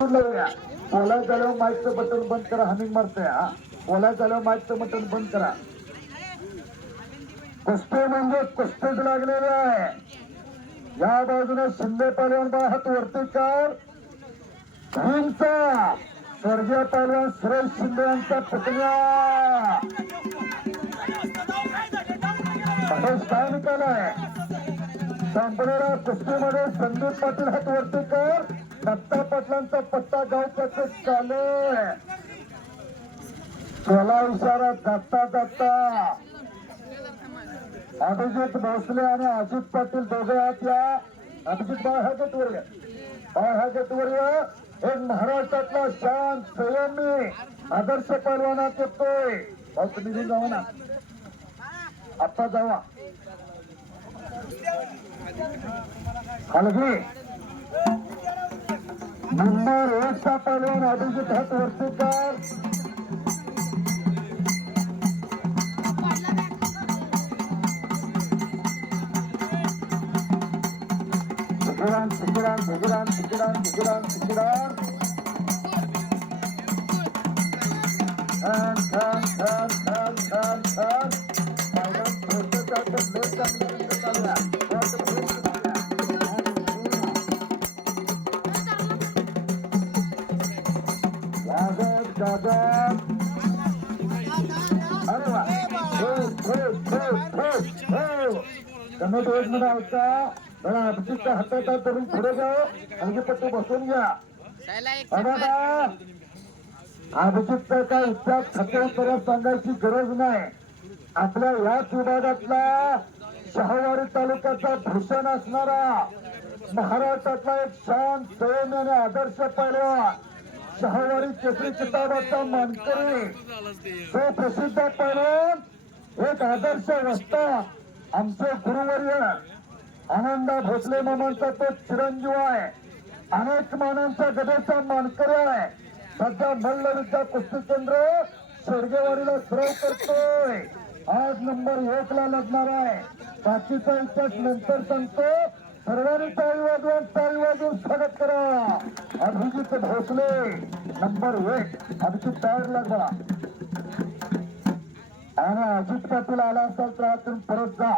बोलायला झाल्यावर माईकचं बटन बंद करा. हमिंग मारतोय हा. बोलायला झाल्यावर माईकचं बटन बंद करा. कुस्ती म्हणजे कुस्तीच लागलेले आहे. या बाजूने शिंदे पहलवान बा हात वरती कर. धनचा स्वर्गीय पहलवान सुरेश शिंदे यांचा पुतण्या महेश काय निकाल आहे संपलेल्या कुस्तीमध्ये संदीप पाटील हात वरती कर. दत्ता पाटलांचा पट्टा गावचा चालू चला इशारा दत्ता दत्ता. अभिजित भोसले आणि अजित पाटील दोघे आहात. या अभिजित बाळ हा गेटवर या. बाळ हा गेटवर या. एक महाराष्ट्रातला शांत संयमी आदर्श पहलवानात येतोय. तुम्ही जावा ना आता जावा. हलगी नंबर 1 चा पहलवान अभिजित हात वरती कर. भिगरान भिगरान भिगरान भिगरान भिगरान भिगरान छान छान छान छान छान छान अरे वा कमेटी एक मिनिट होता. जरा अभिजितच्या हातात धरून पुढे जाऊ. हलगीपट्टी बसून घ्या. अभिजितचा काय इतिहास खतवत सांगायची गरज नाही. आपल्या याच विभागातला शहावारी तालुक्याचा भूषण असणारा महाराष्ट्रातला एक शांत संयमी आणि आदर्श पहलवान शहावारी केसरी किताबाचा मानकरी सुप्रसिद्ध पहलवान एक आदर्श वक्ता आमचे गुरुवर्य आनंदा भोसले मामांचा तो चिरंजीव आहे. अनेक मानांच्या गदेचा मानकरी आहे. सध्या मल्लविद्या कुस्ती केंद्र शेडगेवाडीला सराव करतोय. आज नंबर 1 ला लागणार आहे. बाकीचा इतिहास नंतर सांगतो. सर्वांनी टाळी वाजवून स्वागत करा. अभिजित भोसले नंबर 1. अभिजित तयार लागला आणि अजित पाटील आला असाल तर आतून परत जा.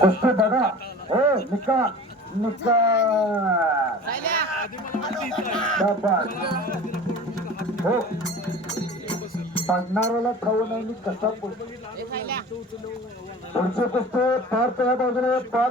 कुस्ती बघा. हो निकाल हो पडणाऱ्याला ठाऊ नाही कसा पुढचे कुस्ती पार त्या बाजूने पार